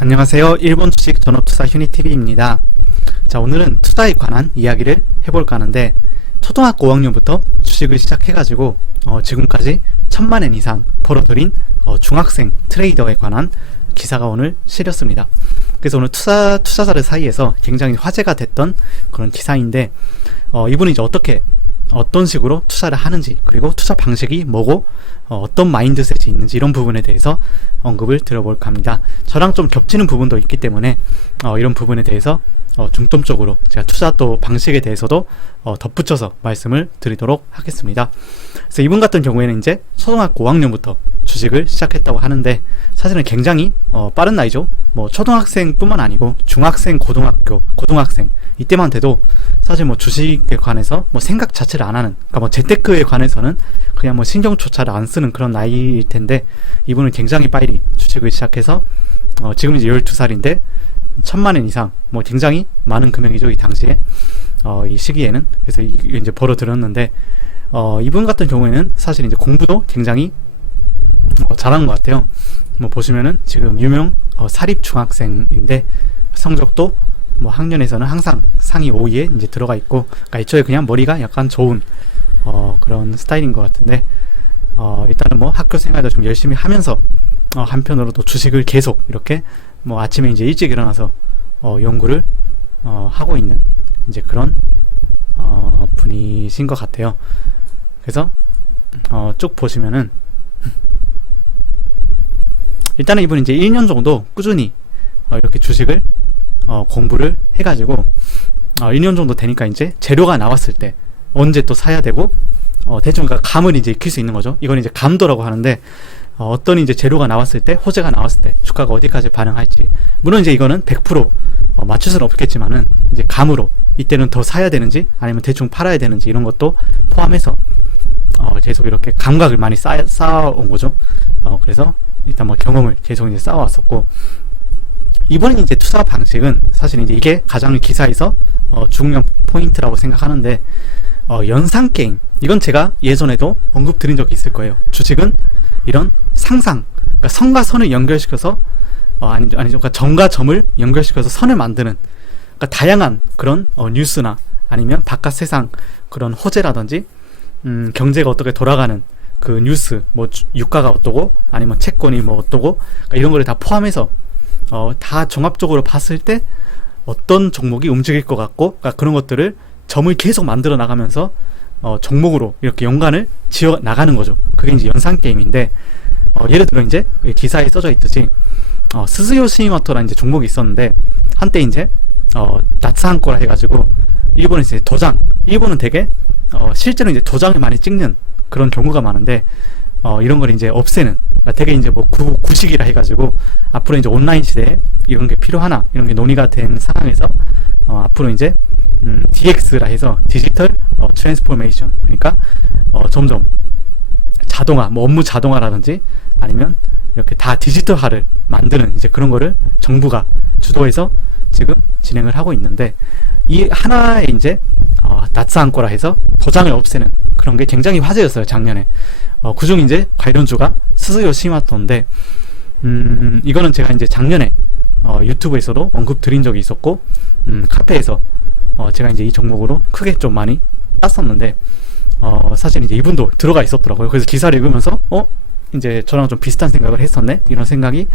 안녕하세요. 일본 주식 전업투자 휴니TV입니다. 자, 오늘은 투자에 관한 이야기를 해볼까 하는데, 초등학교 5학년부터 주식을 시작해가지고 지금까지 1000만엔 이상 벌어들인 중학생 트레이더에 관한 기사가 오늘 실렸습니다. 그래서 오늘 투자자들 사이에서 굉장히 화제가 됐던 그런 기사인데, 이분이 이제 어떤 식으로 투자를 하는지, 그리고 투자 방식이 뭐고 어떤 마인드셋이 있는지, 이런 부분에 대해서 언급을 드려볼까 합니다. 저랑 좀 겹치는 부분도 있기 때문에 이런 부분에 대해서 중점적으로 제가 투자 또 방식에 대해서도 덧붙여서 말씀을 드리도록 하겠습니다. 그래서 이분 같은 경우에는 이제 초등학교 5학년부터 주식을 시작했다고 하는데, 사실은 굉장히 빠른 나이죠. 뭐 초등학생 뿐만 아니고 중학생, 고등학생 이때만 돼도 사실 뭐 주식에 관해서 뭐 생각 자체를 안 하는, 그러니까 뭐 재테크에 관해서는 그냥 뭐 신경조차를 안 쓰는 그런 나이일 텐데, 이분은 굉장히 빨리 주식을 시작해서 지금 이제 12살인데 1000만엔 이상, 뭐 굉장히 많은 금액이죠, 이 당시에, 이 시기에는. 그래서 이게 이제 벌어들였는데, 이분 같은 경우에는 사실 이제 공부도 굉장히 잘하는 것 같아요. 뭐 보시면은 지금 유명 사립 중학생인데, 성적도 뭐 학년에서는 항상 상위 5위에 이제 들어가 있고, 그러니까 애초에 그냥 머리가 약간 좋은 그런 스타일인 것 같은데, 일단은 뭐 학교 생활도 좀 열심히 하면서 한편으로도 주식을 계속 이렇게 뭐 아침에 이제 일찍 일어나서 연구를 하고 있는 이제 그런 분이신 것 같아요. 그래서 쭉 보시면은 일단은 이분이 이제 1년 정도 꾸준히 이렇게 주식을 공부를 해가지고 1년 정도 되니까 이제 재료가 나왔을 때 언제 또 사야 되고, 대충 그러니까 감을 이제 익힐 수 있는 거죠. 이건 이제 감도라고 하는데, 어떤 이제 재료가 나왔을 때, 호재가 나왔을 때 주가가 어디까지 반응할지, 물론 이제 이거는 100% 맞출 수는 없겠지만은 이제 감으로 이때는 더 사야 되는지 아니면 대충 팔아야 되는지, 이런 것도 포함해서 계속 이렇게 감각을 많이 쌓아온 거죠. 그래서 일단 뭐 경험을 계속 이제 쌓아왔었고, 이번에 이제 투자 방식은 사실 이제 이게 가장 기사에서 중요한 포인트라고 생각하는데, 연상 게임, 이건 제가 예전에도 언급 드린 적이 있을 거예요. 주식은 이런 상상, 그러니까 선과 선을 연결시켜서 아니죠, 그러니까 점과 점을 연결시켜서 선을 만드는, 그러니까 다양한 그런 뉴스나 아니면 바깥 세상 그런 호재라든지 경제가 어떻게 돌아가는 그 뉴스, 뭐 유가가 어떠고 아니면 채권이 뭐 어떠고, 그러니까 이런 거를 다 포함해서 다 종합적으로 봤을 때 어떤 종목이 움직일 것 같고, 그러니까 그런 것들을 점을 계속 만들어 나가면서 종목으로 이렇게 연관을 지어 나가는 거죠. 그게 이제 연상 게임인데, 예를 들어 이제 기사에 써져 있듯이 스즈요 시니마토라는 이제 종목이 있었는데, 한때 이제 나츠한코라 해가지고 일본에서 이제 일본은 되게 실제로 이제 도장을 많이 찍는 그런 경우가 많은데, 이런 걸 이제 없애는, 그러니까 되게 이제 뭐 구식이라 해가지고 앞으로 이제 온라인 시대에 이런 게 필요하나, 이런 게 논의가 된 상황에서 앞으로 이제 DX라 해서 디지털 트랜스포메이션, 그러니까 점점 자동화, 뭐 업무 자동화라든지 아니면 이렇게 다 디지털화를 만드는 이제 그런 거를 정부가 주도해서 지금 진행을 하고 있는데, 이 하나의 이제 나츠한코라 해서 도장을 없애는 그런 게 굉장히 화제였어요, 작년에. 그중 이제 관련주가 스즈요 시니마토인데, 이거는 제가 이제 작년에 유튜브에서도 언급 드린 적이 있었고, 카페에서 제가 이제 이 종목으로 크게 좀 많이 땄었는데, 사실 이제 이분도 들어가 있었더라고요. 그래서 기사를 읽으면서 이제 저랑 좀 비슷한 생각을 했었네, 이런 생각이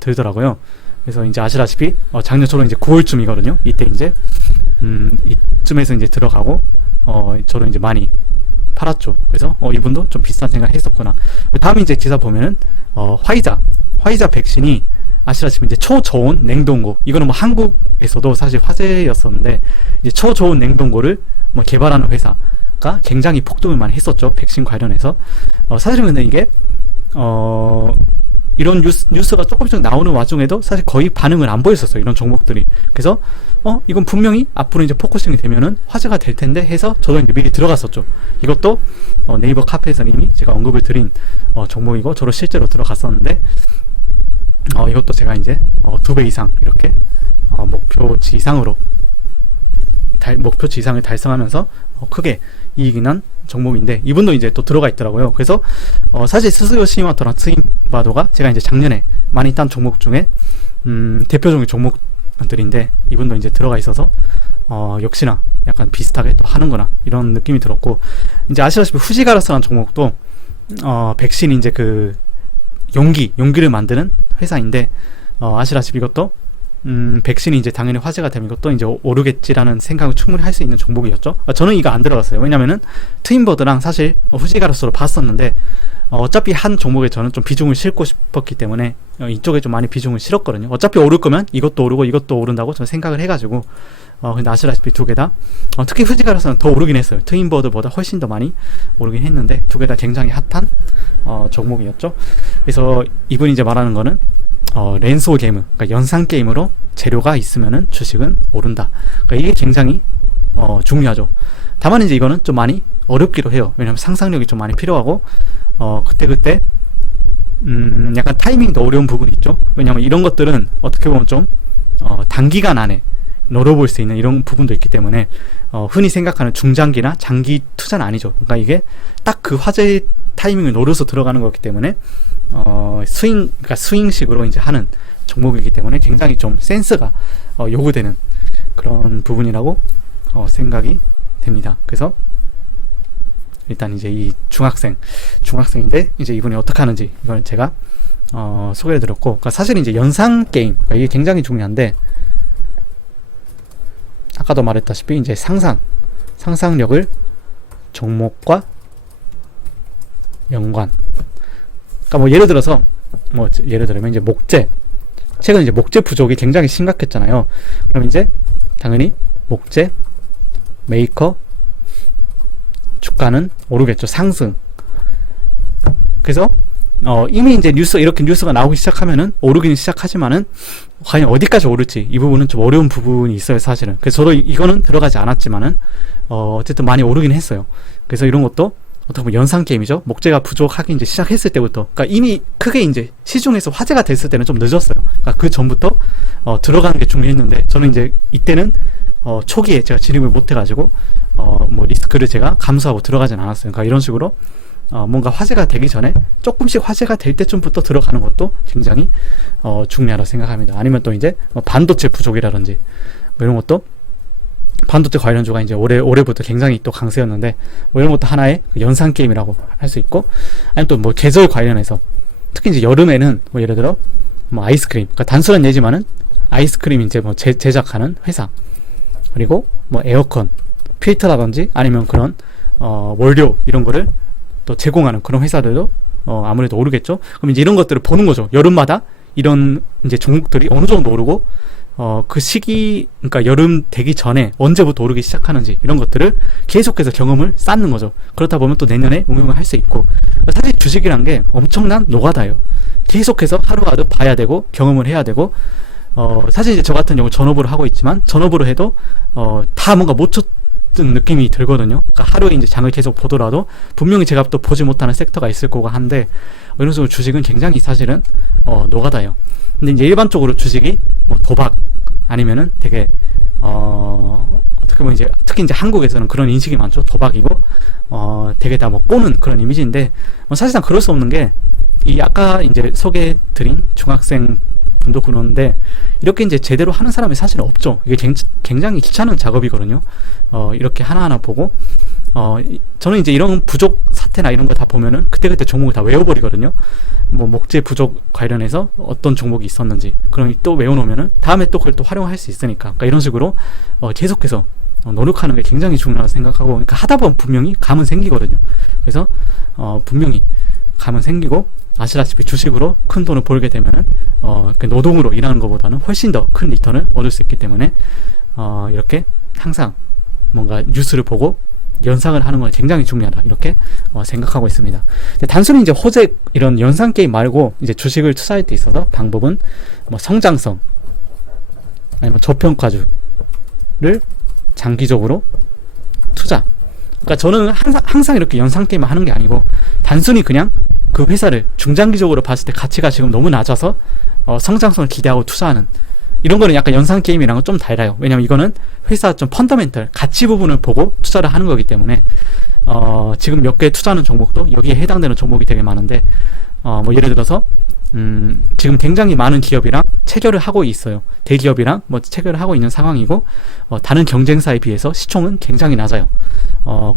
들더라고요. 그래서 이제 아시다시피 작년 저로 이제 9월쯤이거든요. 이때 이제 이쯤에서 이제 들어가고 저로 이제 많이 팔았죠. 그래서 이분도 좀 비슷한 생각 했었구나. 다음 이제 기사 보면은 화이자 백신이 아시다시피 이제 초저온 냉동고, 이거는 뭐 한국에서도 사실 화제였었는데, 이제 초저온 냉동고를 뭐 개발하는 회사가 굉장히 폭등을 많이 했었죠, 백신 관련해서. 사실은 근데 이게 이런 뉴스가 조금씩 나오는 와중에도 사실 거의 반응을 안 보였었어요, 이런 종목들이. 그래서 이건 분명히 앞으로 이제 포커싱이 되면은 화제가 될 텐데 해서 저도 이제 미리 들어갔었죠. 이것도 네이버 카페에서 이미 제가 언급을 드린 종목이고, 저도 실제로 들어갔었는데, 이것도 제가 이제 2배 이상 이렇게 목표치 이상을 달성하면서 크게 이익이 난 종목인데, 이분도 이제 또 들어가 있더라고요. 그래서 사실 스즈요 시니마토랑 트윈바도가 제가 이제 작년에 많이 딴 종목 중에 대표적인 종목들인데 이분도 이제 들어가 있어서 역시나 약간 비슷하게 또 하는구나 이런 느낌이 들었고, 이제 아시다시피 후지가라스라는 종목도 백신 이제 그 용기를 만드는 회사인데, 아시다시피 이것도 백신이 이제 당연히 화제가 되면 이것도 이제 오르겠지라는 생각을 충분히 할 수 있는 종목이었죠. 저는 이거 안 들어갔어요. 왜냐면은 트윈버드랑 사실 후지가라스로 봤었는데 어차피 한 종목에 저는 좀 비중을 싣고 싶었기 때문에 이쪽에 좀 많이 비중을 실었거든요. 어차피 오를 거면 이것도 오르고 이것도 오른다고 저는 생각을 해가지고, 근데 아시다시피 두 개 다 특히 후지가라스는 더 오르긴 했어요. 트윈버드보다 훨씬 더 많이 오르긴 했는데 두 개 다 굉장히 핫한 종목이었죠. 그래서 이분이 이제 말하는 거는 랜소 게임, 그러니까 연상 게임으로 재료가 있으면은 주식은 오른다. 그러니까 이게 굉장히 중요하죠. 다만 이제 이거는 좀 많이 어렵기도 해요. 왜냐면 상상력이 좀 많이 필요하고 그때 약간 타이밍도 어려운 부분이 있죠. 왜냐면 이런 것들은 어떻게 보면 좀 단기간 안에 노려볼 수 있는 이런 부분도 있기 때문에 흔히 생각하는 중장기나 장기 투자는 아니죠. 그러니까 이게 딱 그 화제 타이밍을 노려서 들어가는 거기 때문에 그러니까 스윙식으로 이제 하는 종목이기 때문에 굉장히 좀 센스가 요구되는 그런 부분이라고 생각이 됩니다. 그래서 일단 이제 이 중학생인데 이제 이분이 어떻게 하는지 이걸 제가 소개해 드렸고, 그러니까 사실 이제 연상 게임, 그러니까 이게 굉장히 중요한데, 아까도 말했다시피 이제 상상력을 종목과 연관. 그러니까 뭐 예를 들면 이제 최근 이제 목재 부족이 굉장히 심각했잖아요. 그럼 이제 당연히 목재 메이커 주가는 오르겠죠. 상승. 그래서 이미 이제 이렇게 뉴스가 나오기 시작하면은 오르기는 시작하지만은 과연 어디까지 오를지 이 부분은 좀 어려운 부분이 있어요, 사실은. 그래서 저도 이거는 들어가지 않았지만은 어쨌든 많이 오르긴 했어요. 그래서 이런 것도 어떻게 보면 연상 게임이죠. 목재가 부족하기 이제 시작했을 때부터, 그러니까 이미 크게 이제 시중에서 화제가 됐을 때는 좀 늦었어요. 그러니까 그 전부터 들어가는 게 중요했는데, 저는 이제 이때는 초기에 제가 진입을 못 해가지고 뭐 리스크를 제가 감수하고 들어가진 않았어요. 그러니까 이런 식으로 뭔가 화제가 되기 전에 조금씩 화제가 될 때쯤부터 들어가는 것도 굉장히 중요하다고 생각합니다. 아니면 또 이제 반도체 부족이라든지 뭐 이런 것도, 반도체 관련주가 이제 올해부터 굉장히 또 강세였는데 뭐 이런 것도 하나의 연상 게임이라고 할 수 있고, 아니면 또 뭐 계절 관련해서 특히 이제 여름에는 뭐 예를 들어 뭐 아이스크림, 그러니까 단순한 예지만은 아이스크림 이제 뭐 제작하는 회사, 그리고 뭐 에어컨 필터라든지 아니면 그런 원료 이런 거를 또 제공하는 그런 회사들도 아무래도 오르겠죠. 그럼 이제 이런 것들을 보는 거죠. 여름마다 이런 이제 종목들이 어느 정도 오르고 그 시기, 그러니까 여름 되기 전에 언제부터 오르기 시작하는지 이런 것들을 계속해서 경험을 쌓는 거죠. 그렇다 보면 또 내년에 응용을 할 수 있고, 사실 주식이란 게 엄청난 노가다예요. 계속해서 하루하루 봐야 되고 경험을 해야 되고, 사실 이제 저 같은 경우 전업으로 하고 있지만 전업으로 해도 다 뭔가 못 쳤던 느낌이 들거든요. 그러니까 하루에 이제 장을 계속 보더라도 분명히 제가 또 보지 못하는 섹터가 있을 거고 한데, 이런 식으로 주식은 굉장히 사실은 노가다예요. 근데 이제 일반적으로 주식이 뭐 도박 아니면은 되게 어떻게 보면 이제 특히 이제 한국에서는 그런 인식이 많죠. 도박이고 되게 다 뭐 꼬는 그런 이미지인데, 사실상 그럴 수 없는 게, 이 아까 이제 소개드린 중학생 분도 그러는데 이렇게 이제 제대로 하는 사람이 사실 없죠. 이게 굉장히 귀찮은 작업이거든요. 이렇게 하나하나 보고 저는 이제 이런 부족 사태나 이런 거 다 보면은 그때그때 종목을 다 외워버리거든요. 뭐 목재 부족 관련해서 어떤 종목이 있었는지, 그럼 또 외워놓으면은 다음에 또 그걸 또 활용할 수 있으니까. 그러니까 이런 식으로 계속해서 노력하는 게 굉장히 중요하다고 생각하고, 그러니까 하다 보면 분명히 감은 생기거든요. 그래서 분명히 감은 생기고, 아시다시피 주식으로 큰 돈을 벌게 되면은 노동으로 일하는 것보다는 훨씬 더 큰 리턴을 얻을 수 있기 때문에 이렇게 항상 뭔가 뉴스를 보고 연상을 하는 건 굉장히 중요하다, 이렇게 생각하고 있습니다. 단순히 이제 호재 이런 연상 게임 말고 이제 주식을 투자할 때 있어서 방법은 뭐 성장성 아니면 저평가주를 장기적으로 투자. 그러니까 저는 항상 이렇게 연상 게임을 하는 게 아니고, 단순히 그냥 그 회사를 중장기적으로 봤을 때 가치가 지금 너무 낮아서 성장성을 기대하고 투자하는, 이런 거는 약간 연상 게임이랑은 좀 달라요. 왜냐면 이거는 회사 좀 펀더멘털 가치 부분을 보고 투자를 하는 거기 때문에 지금 몇 개 투자하는 종목도 여기에 해당되는 종목이 되게 많은데 뭐 예를 들어서 지금 굉장히 많은 기업이랑 체결을 하고 있어요. 대기업이랑 뭐 체결을 하고 있는 상황이고, 다른 경쟁사에 비해서 시총은 굉장히 낮아요.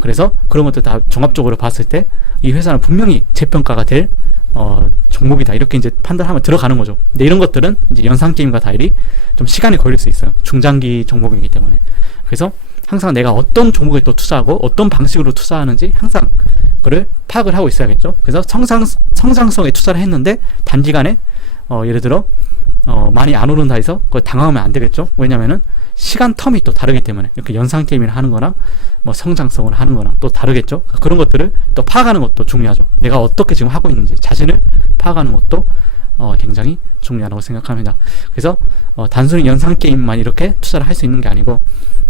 그래서 그런 것들 다 종합적으로 봤을 때 이 회사는 분명히 재평가가 될 종목이다, 이렇게 이제 판단하면 들어가는 거죠. 근데 이런 것들은 이제 연상 게임과 달리 좀 시간이 걸릴 수 있어요. 중장기 종목이기 때문에. 그래서 항상 내가 어떤 종목에 또 투자하고 어떤 방식으로 투자하는지 항상 그를 파악을 하고 있어야겠죠. 그래서 성장성에 투자를 했는데 단기간에 예를 들어 많이 안 오른다 해서 그걸 당황하면 안 되겠죠. 왜냐면은 시간 텀이 또 다르기 때문에, 이렇게 연상 게임을 하는 거랑 뭐 성장성을 하는 거랑 또 다르겠죠. 그런 것들을 또 파악하는 것도 중요하죠. 내가 어떻게 지금 하고 있는지 자신을 파악하는 것도 굉장히 중요하다고 생각합니다. 그래서 단순히 연상 게임만 이렇게 투자를 할 수 있는 게 아니고,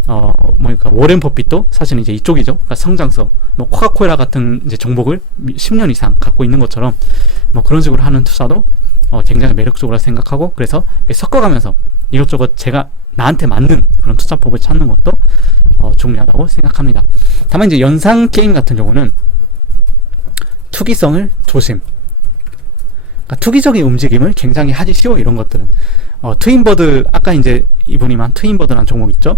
그러니까 워렌 버핏도 사실 이제 이쪽이죠. 그러니까 성장성, 뭐 코카콜라 같은 이제 종목을 10년 이상 갖고 있는 것처럼 뭐 그런 식으로 하는 투자도 굉장히 매력적으로 생각하고, 그래서 섞어가면서 이것저것 제가 나한테 맞는 그런 투자법을 찾는 것도 중요하다고 생각합니다. 다만 이제 연상 게임 같은 경우는 투기성을 조심. 그러니까 투기적인 움직임을 굉장히 하기 쉬워. 이런 것들은 트윈버드, 아까 이제 이분이만 트윈버드라는 종목 있죠.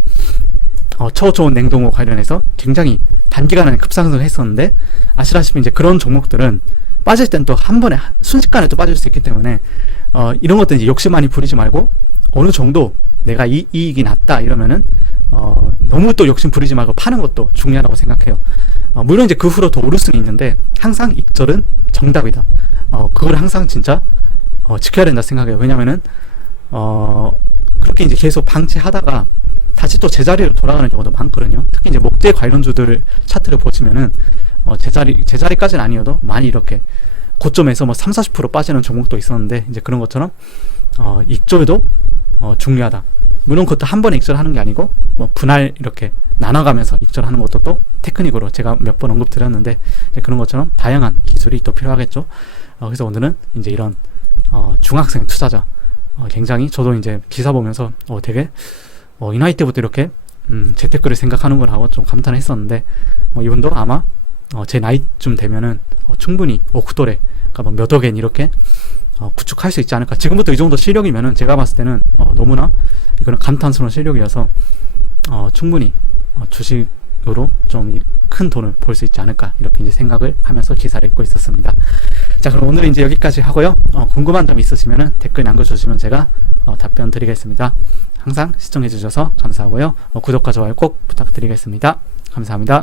초저온 냉동고 관련해서 굉장히 단기간에 급상승을 했었는데, 아시다시피 이제 그런 종목들은 빠질 땐 또 한 번에 순식간에 또 빠질 수 있기 때문에 이런 것들 이제 욕심 많이 부리지 말고, 어느 정도 내가 이익이 났다 이러면은 너무 또 욕심 부리지 말고 파는 것도 중요하다고 생각해요. 물론 이제 그 후로 더 오를 수는 있는데 항상 익절은 정답이다. 그걸 항상 진짜 지켜야 된다 생각해요. 왜냐면은 그렇게 이제 계속 방치하다가 다시 또 제자리로 돌아가는 경우도 많거든요. 특히 이제 목재 관련주들 차트를 보시면은 제자리까지는 아니어도 많이 이렇게 고점에서 뭐 30-40% 빠지는 종목도 있었는데, 이제 그런 것처럼 익절도 중요하다. 물론 그것도 한 번에 익절하는 게 아니고 뭐 분할 이렇게 나눠가면서 익절하는 것도 또 테크닉으로 제가 몇 번 언급드렸는데, 이제 그런 것처럼 다양한 기술이 또 필요하겠죠. 그래서 오늘은 이제 이런 중학생 투자자, 굉장히 저도 이제 기사 보면서 되게 이 나이 때부터 이렇게 재테크를 생각하는구나 하고 좀 감탄했었는데, 이분도 아마 제 나이쯤 되면은 충분히 옥도레, 그러니까 뭐 몇 억엔 이렇게 구축할 수 있지 않을까. 지금부터 이 정도 실력이면은 제가 봤을 때는 너무나 이거는 감탄스러운 실력이어서 충분히 주식으로 좀 큰 돈을 벌 수 있지 않을까, 이렇게 이제 생각을 하면서 기사를 읽고 있었습니다. 자, 그럼 오늘은 이제 여기까지 하고요. 궁금한 점 있으시면은 댓글 남겨주시면 제가 답변 드리겠습니다. 항상 시청해 주셔서 감사하고요. 구독과 좋아요 꼭 부탁드리겠습니다. 감사합니다.